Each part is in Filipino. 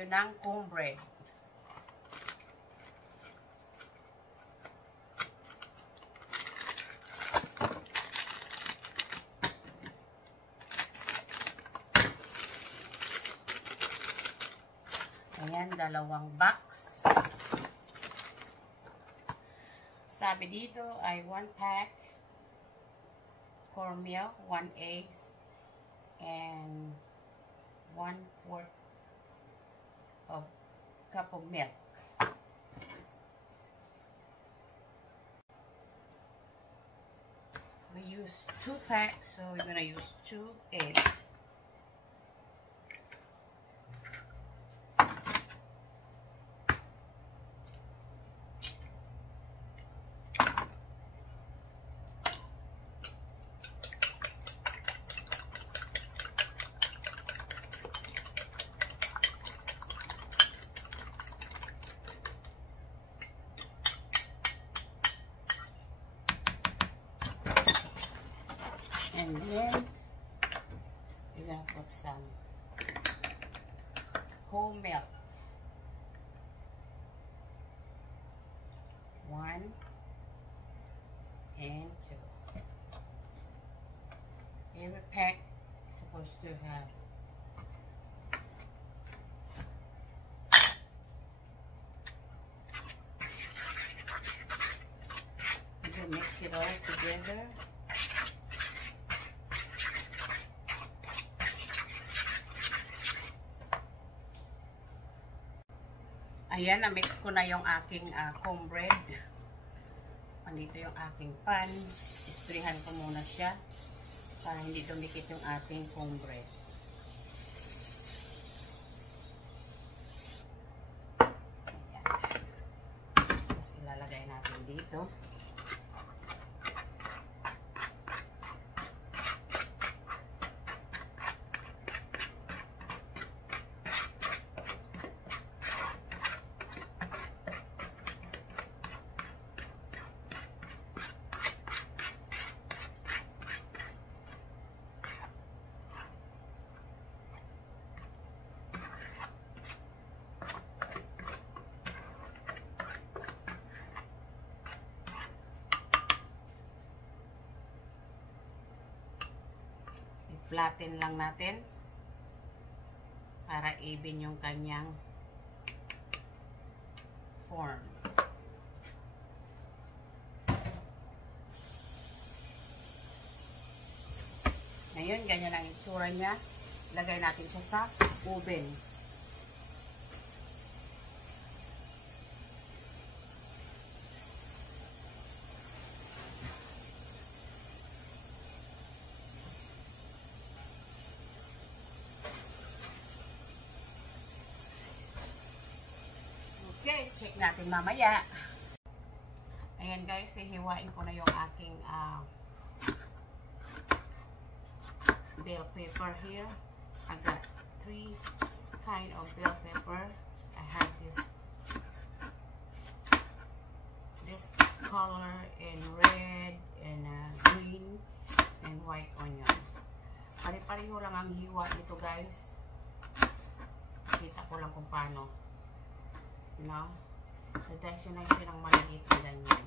tayo ng cornbread. Ayan, 2 box. Sabi dito ay 1 pack cornmeal, 1 eggs, and 1/4 of cup of milk. We use 2 packs, so we're gonna use 2 eggs. And then you're gonna put some whole milk. 1 and 2. Every pack is supposed to have you mix it all together. Ayan, na-mix ko na yung aking cornbread. Andito yung aking pan. Isprihan ko muna siya para hindi dumikit yung ating cornbread. Ayan. Tapos ilalagay natin dito. Flatten lang natin para even yung kanyang form. Ngayon, ganyan ang itsura niya. Lagay natin siya sa oven. Okay, check natin mamaya. Ayan guys, hihiwain ko na yung aking bell pepper here. I got 3 kind of bell pepper. I have this color and red and green and white onion. Pare-pareho lang ang hiwa nito guys. Kita ko lang kung paano. No? So, dice yun lang siya ng maliit na ganyan.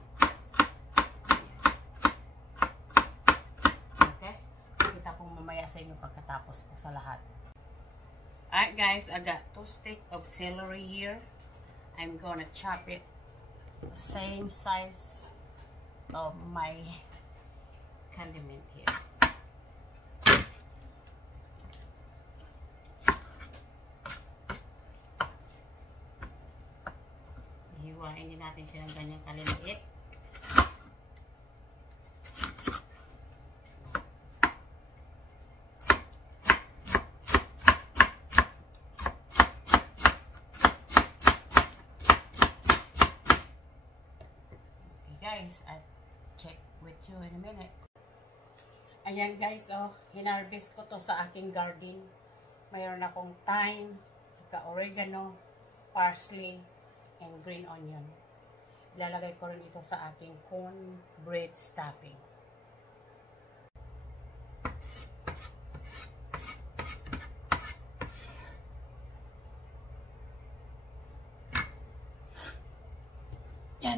Okay? Kita pong mamaya sa inyo pagkatapos ko sa lahat. Alright guys, I got 2 sticks of celery here. I'm gonna chop it the same size of my condiment here. Hiwain din natin siya ng ganyang kaliliit. Okay guys, I'll check with you in a minute. Ayan guys, oh, hinarvest ko to sa aking garden. Mayroon akong thyme, saka oregano, parsley, and green onion. Ilalagay ko rin ito sa aking cornbread stuffing.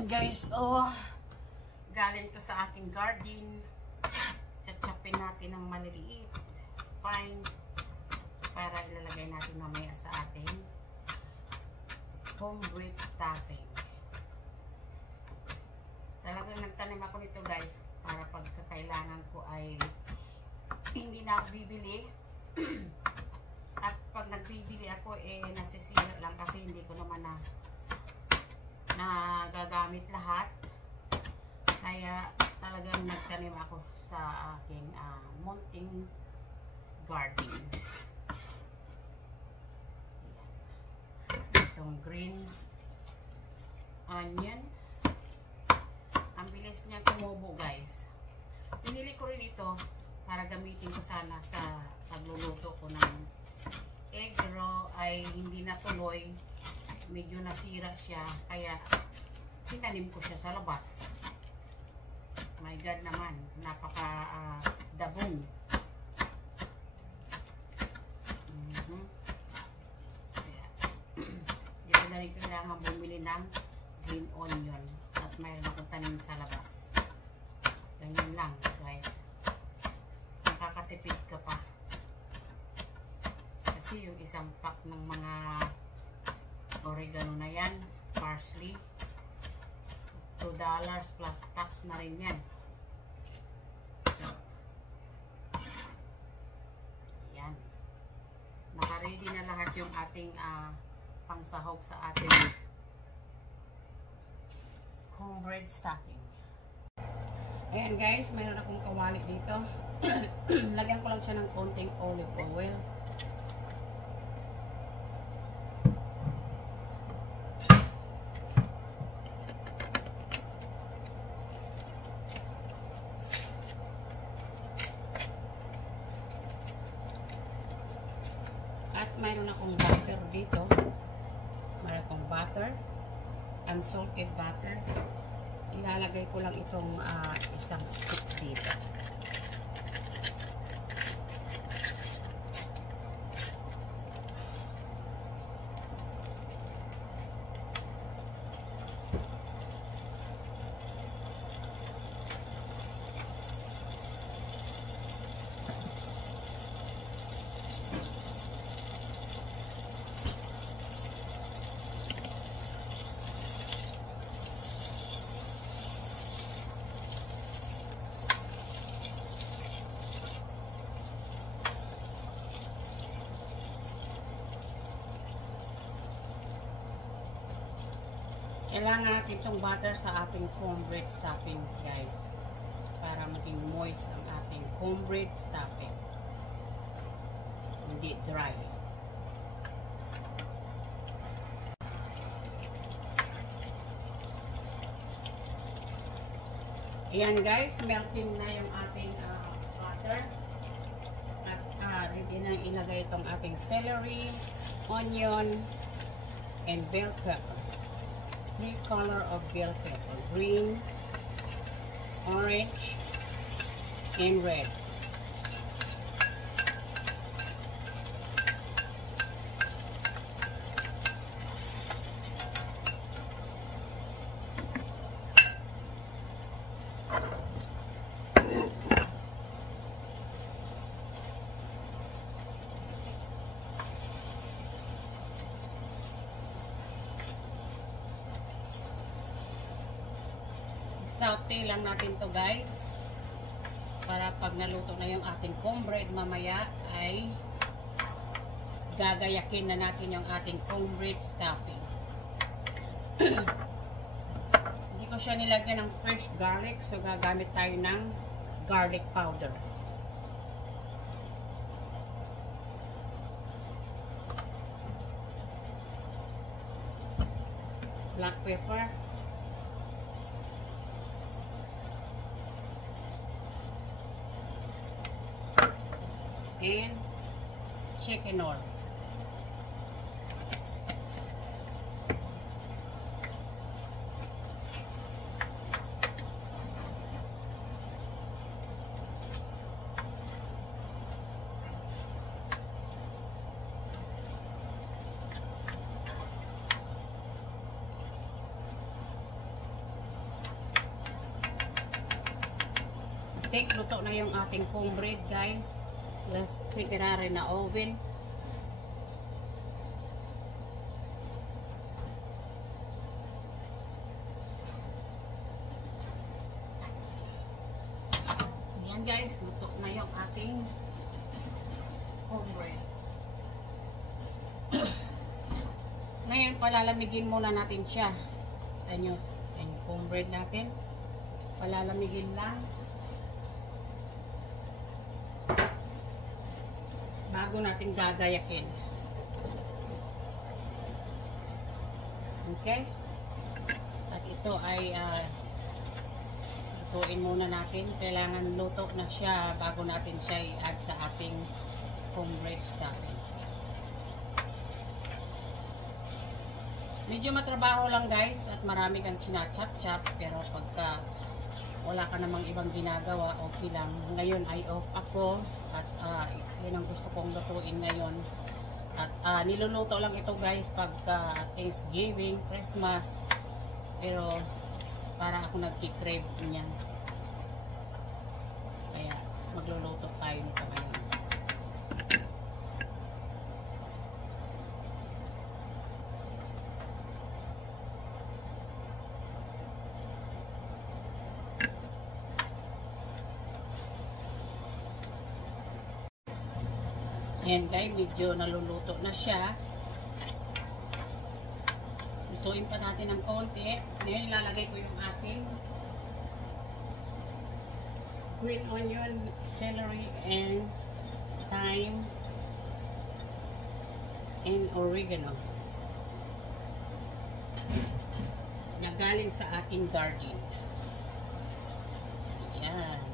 Ayan guys, oh, galing to sa aking garden. Tsatsapin natin ng maliliit, fine, para ilalagay natin mamaya sa ating cornbread stuffing. Talagang nagtanim ako nito guys, para pagkakailangan ko ay hindi na ako bibili. At pag nagbibili ako, nasisira lang kasi hindi ko naman nagagamit lahat. Kaya talagang nagtanim ako sa aking munting garden. Ayan. Itong green onion. Ang bilis niya tumubo guys. Pinili ko rin ito para gamitin ko sana sa pagluluto ko ng egg raw ay hindi natuloy. Medyo nasira siya. Kaya tinanim ko siya sa labas. My God naman. Napaka dabong. Hindi ko na rin kailangan bumili ng green onion. At mayroon akong tanim sa labas. Ganyan lang guys. Nakakatipid ka pa. Kasi yung isang pack ng mga oregano na yan, parsley, $2 plus tax na rin yan. So, yan. Naka-ready na lahat yung ating pangsahog sa ating cornbread stuffing. Ayan guys, mayroon akong kawali dito. Lagyan ko lang siya ng konting olive oil. At mayroon akong butter dito. Mayroon akong butter. Unsalted butter. Ilalagay ko lang itong isang stick dito. Kailangan natin itong butter sa ating cornbread stuffing guys. Para maging moist ang ating cornbread stuffing. Hindi dry. Ayan guys, melting na yung ating butter. At ready na ilagay itong ating celery, onion, and bell pepper. 3 color of bell pepper. Green, orange, and red. Saute lang natin to guys, para pag naluto na yung ating cornbread mamaya ay gagayakin na natin yung ating cornbread stuffing. Hindi ko siya nilagyan ng fresh garlic, so gagamit tayo ng garlic powder. Black pepper. And chicken oil. think luto na yung ating cornbread, guys. Let's take it out in the oven. Yan guys, luto na yung ating cornbread. Ngayon, palalamigin muna natin siya. Yan yung cornbread natin. Palalamigin lang. Bago natin gagayakin. Okay? At ito ay lutuin muna natin. Kailangan luto na siya bago natin siya i-add sa ating cornbread stuffing. Medyo matrabaho lang guys at marami kang sinachap-chap, pero pagka wala ka namang ibang ginagawa, okay lang. Ngayon ay off ako at yun ang gusto kong lutuin ngayon. At niluluto lang ito guys pagka Thanksgiving, Christmas, pero para ako nagki-crave niyan. Kaya magluluto tayo nito ngayon. Ayan guys, medyo naluluto na siya. Lutuin pa natin ng konti. Ngayon ilalagay ko yung ating green onion, celery, and thyme, and oregano. Na galing sa aking garden. Ayan.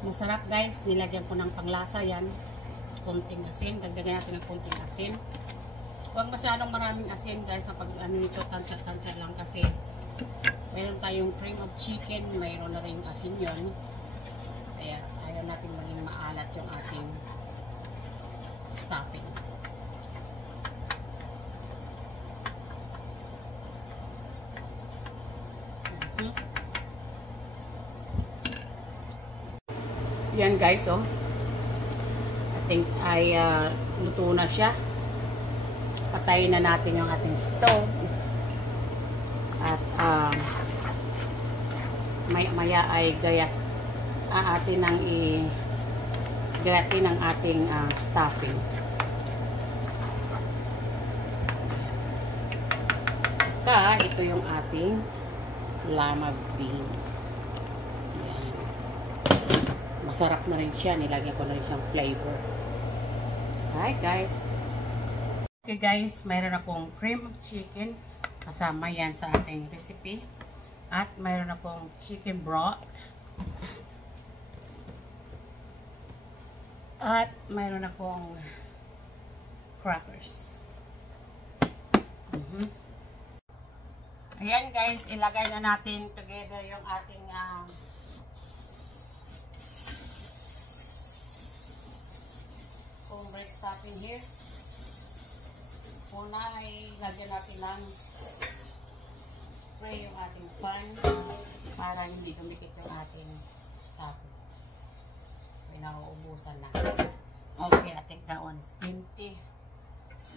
Masarap guys, nilagyan ko ng panglasa yan. Konting asin, dagdagan natin ng konting asin. Huwag masyadong maraming asin guys, kapag ano nito, tansya-tansya lang kasi mayroon tayong cream of chicken, mayroon na rin asin yon. Kaya ayaw natin maging maalat yung ating stuffing. Yan guys, oh. I think ay luto na siya. Patayin na natin yung ating stove. At maya-maya ay gayatin ang ating stuffing. Saka ito yung ating lamag beans. Masarap na rin siya. Nilagyan ko na rin siyang flavor. Hi guys. Okay guys, mayroon akong cream of chicken. Kasama yan sa ating recipe. At mayroon akong chicken broth. At mayroon akong crackers. Ayan guys, ilagay na natin together yung ating cornbread stuffing here. Una ay lagyan natin ng spray yung ating pan para hindi dumikit yung ating stuffing. Pinauubusan na. Okay, I think that one is empty.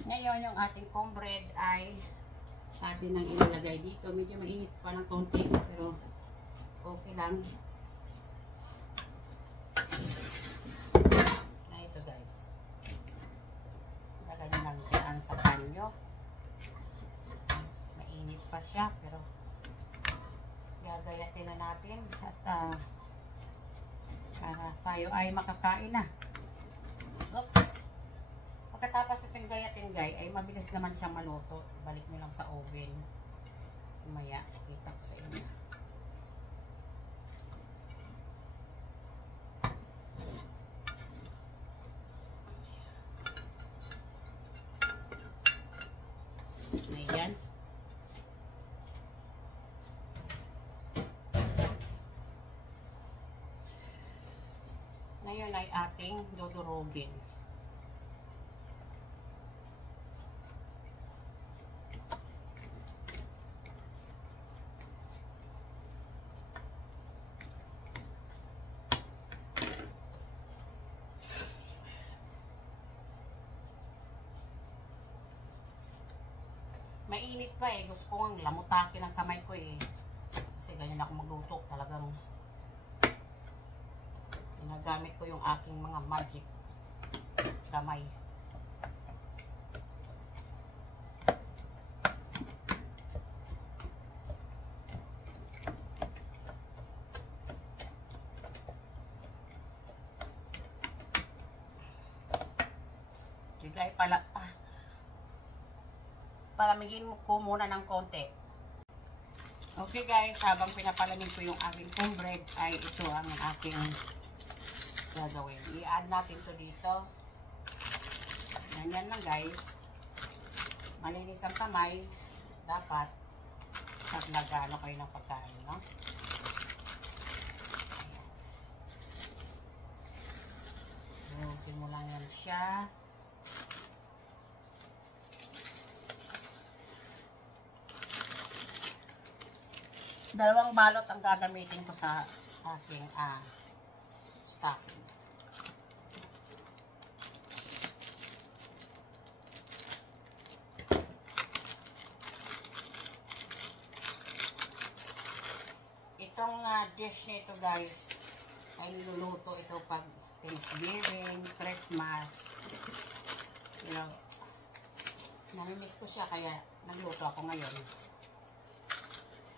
Ngayon yung ating cornbread ay atin nang ilalagay dito. Medyo mainit pa ng konti pero okay lang. Na ito guys. Lagay na lang dyan sa panyo. Mainit pa siya pero gagayatin na natin at para tayo ay makakain na. Oops. Pagkatapos itong gaya-tinggay, ay mabilis naman siyang maluto. Balik mo lang sa oven. Maya, kita ko sa inyo. Ayan. Ngayon ay ating dudurugin. Mainit pa eh. Gusto ko ang lamutakin ang kamay ko eh. Kasi ganyan ako magluto. Talagang ginagamit ko yung aking mga magic kamay. Sige, palamigin ko muna ng konti. Okay guys, habang pinapalamig ko yung aking cornbread, ay ito ang aking gagawin. I-add natin to dito. Ganyan lang guys. Malinis ang kamay. Dapat pag nag-ano kayo ng pagkain, no? Ayan. Huwagin mo lang yan siya. Dalawang balot ang gagamitin ko sa aking stuffing. Itong dish nito guys ay niluluto ito pag Thanksgiving, Christmas. You know, namimiss ko siya kaya nagluto ako ngayon.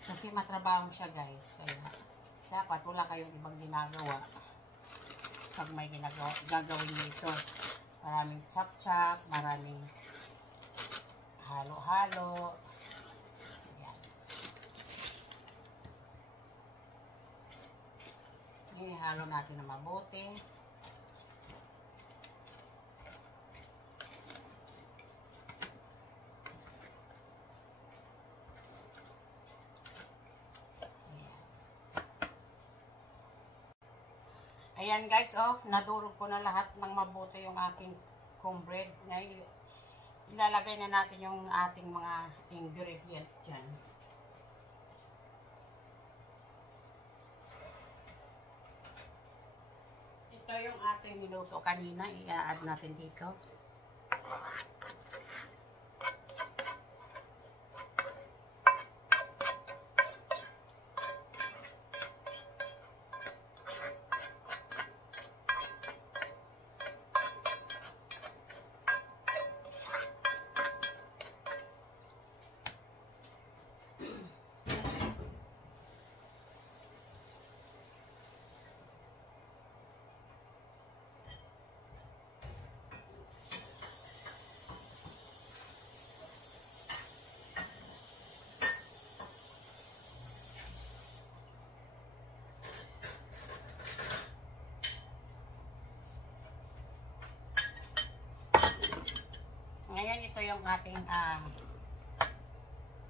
Kasi matrabaho siya guys. Kaya dapat wala kayong ibang ginagawa. Pag may gagawin nyo ito. Maraming chop-chop, maraming halo-halo. Ayan. Hinihalo natin na mabuti. Ayan guys, oh, nadurog ko na lahat ng mabuti yung aking cornbread. Ngayon, ilalagay na natin yung ating mga ingredient dyan. Ito yung ating niluto kanina, i-add natin dito. Ngayon, ito yung ating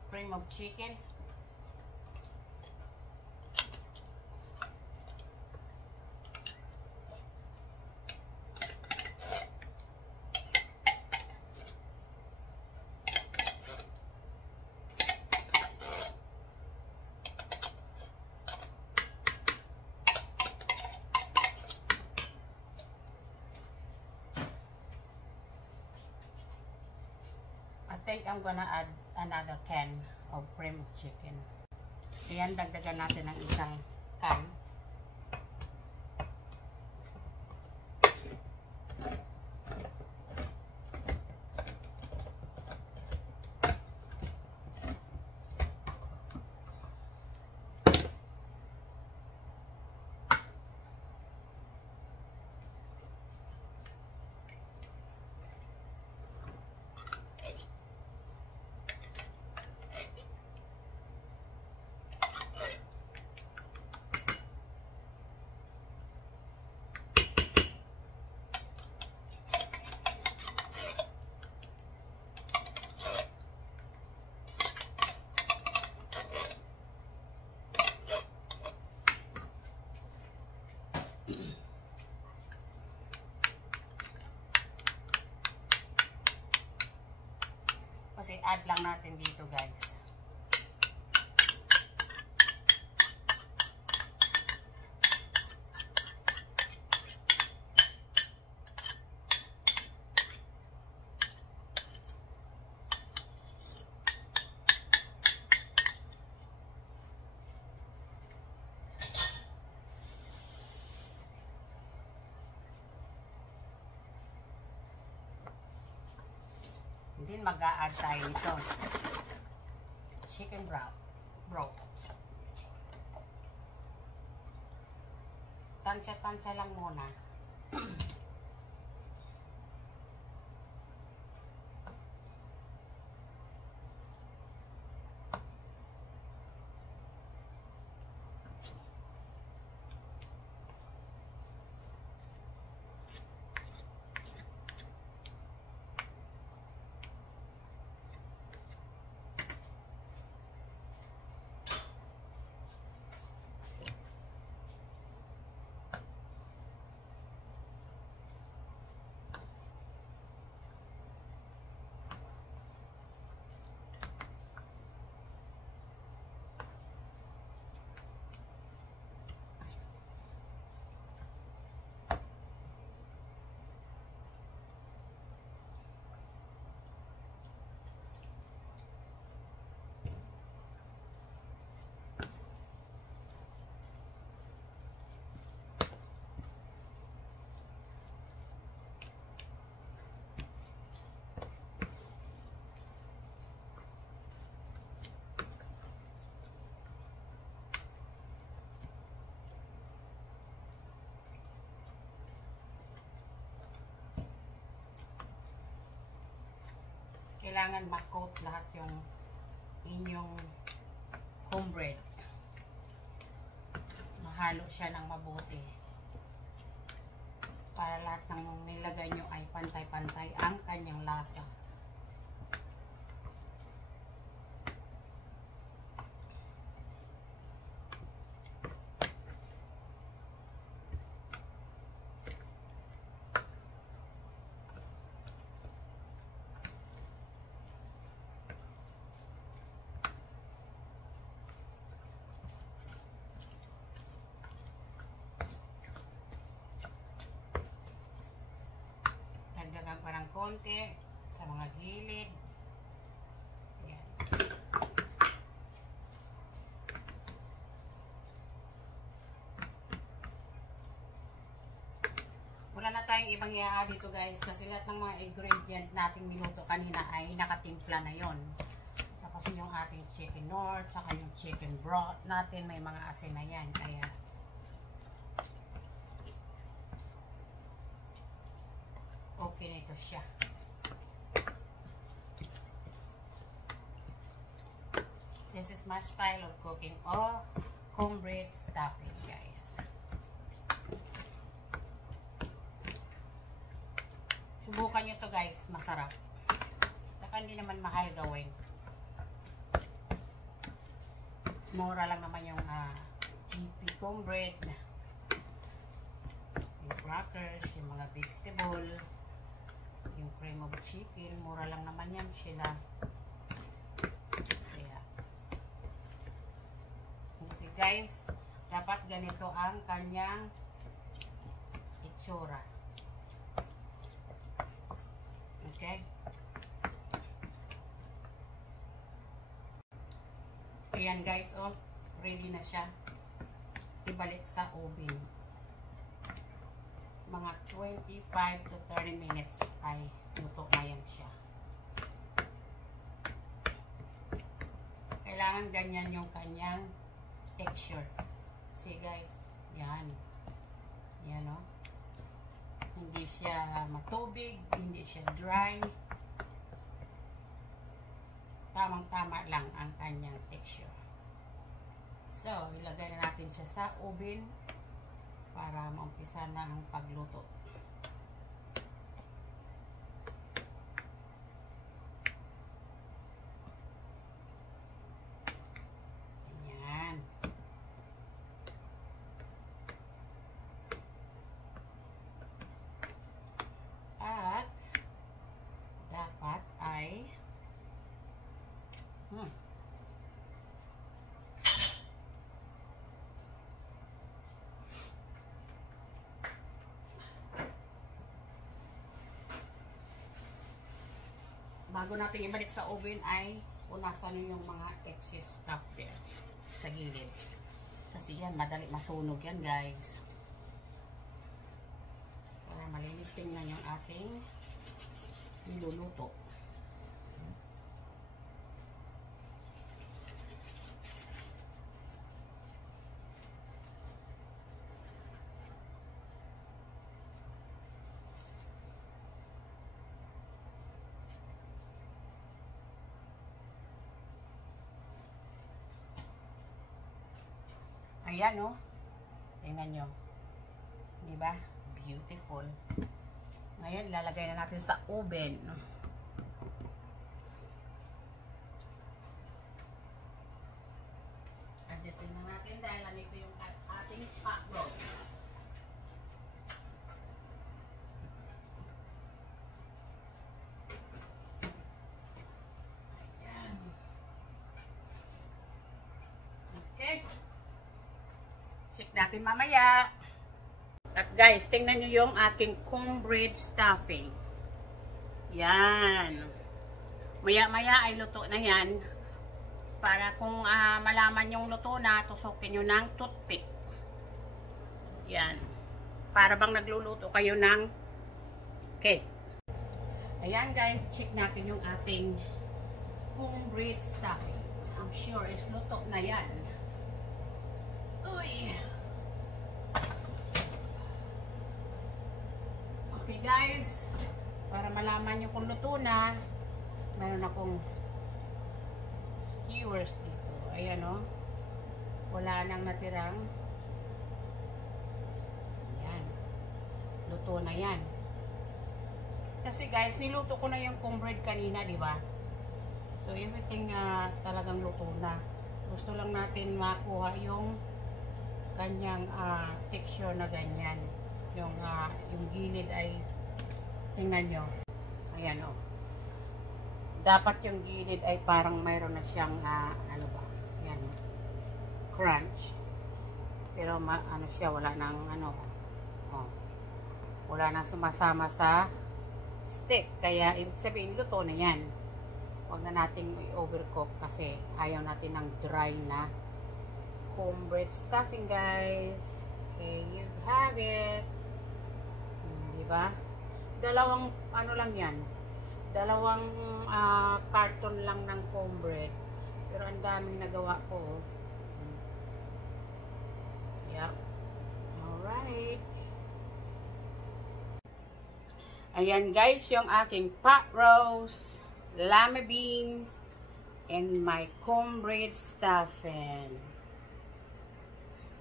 cream of chicken. I think I'm gonna add another can of cream of chicken. Ayan, dagdagan natin ng isang can. i-add lang natin dito guys. Then mag-a-add tayo nito. Chicken broth. Tansya-tansya lang muna. Kailangan ma-coat lahat yung inyong homebread. Mahalo siya ng mabuti. Para lahat ng nilagay nyo ay pantay-pantay ang kanyang lasa. Dagdagan pa ng konti sa mga gilid. Ayan. Wala na tayong ibang i-add dito guys kasi lahat ng mga ingredient nating minuto kanina ay nakatimpla na yon. Tapos yung ating chicken north, saka yung chicken broth natin may mga asin na yan. Kaya okay na ito siya. This is my style of cooking or cornbread stuffing guys. Subukan nyo to guys, masarap. Saka hindi naman mahal gawin. Mura lang naman yung GP cornbread. Yung crackers, yung mga vegetable, yung cream of chicken, mura lang naman yan sila. Kaya okay guys, dapat ganito ang kanyang itsura. Okay? Ayan guys, oh, ready na siya. Ibalik sa oven. Mga 25 to 30 minutes ay luto na yan siya. Kailangan ganyan yung kanyang texture. See guys, yan. Yan o. Hindi siya matubig, hindi siya dry. Tamang-tama lang ang kanyang texture. So, ilagay na natin siya sa oven para maumpisa na ang pagluto. Ayan. At dapat ay bago natin ibalik sa oven ay punasan nyo yung mga excess stuff there sa gilid. Kasi yan, madali masunog yan guys. Para malinis tingnan yung ating niluluto. Ayan, oh. Tingnan nyo. Diba? Beautiful. Ngayon, lalagay na natin sa oven. Adjustin na natin dahil nandito yung ating pot roast. Ayan. Okay. Check natin mamaya. At guys, tingnan nyo yung aking cornbread stuffing. Yan. Maya-maya ay luto na yan. Para kung malaman yung luto na, tusukin nyo ng toothpick. Yan. Para bang nagluluto kayo ng cake. Ayan guys, check natin yung ating cornbread stuffing. I'm sure is luto na yan. Uy. Okay guys, para malaman nyo kung luto na, meron akong skewers dito. Ayan o. Wala nang natirang. Ayan. Luto na yan. Kasi guys, niluto ko na yung cornbread kanina, di ba? So everything talagang luto na. Gusto lang natin makuha yung kanyang texture na ganyan. Yung gilid ay tingnan nyo. Ayan o. Dapat yung gilid ay parang mayroon na siyang ano ba? Ayan. Crunch. Pero ano siya, wala nang ano. Oh. Wala nang sumasama sa stick. Kaya ibig sabihin luto na yan. Huwag na nating i-overcook kasi ayaw natin ng dry na cornbread stuffing guys. Okay, you have it. Diba? Dalawang ano lang yan. Dalawang carton lang ng cornbread. Pero ang daming nagawa ko. Yep. Alright. Ayan guys, yung aking pot roast, lima beans, and my cornbread stuffing.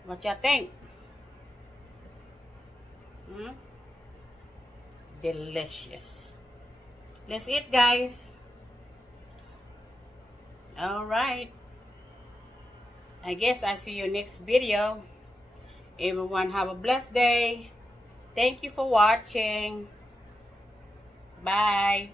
What you think? Delicious. Let's eat, guys. Alright. I guess I'll see you next video. Everyone have a blessed day. Thank you for watching. Bye.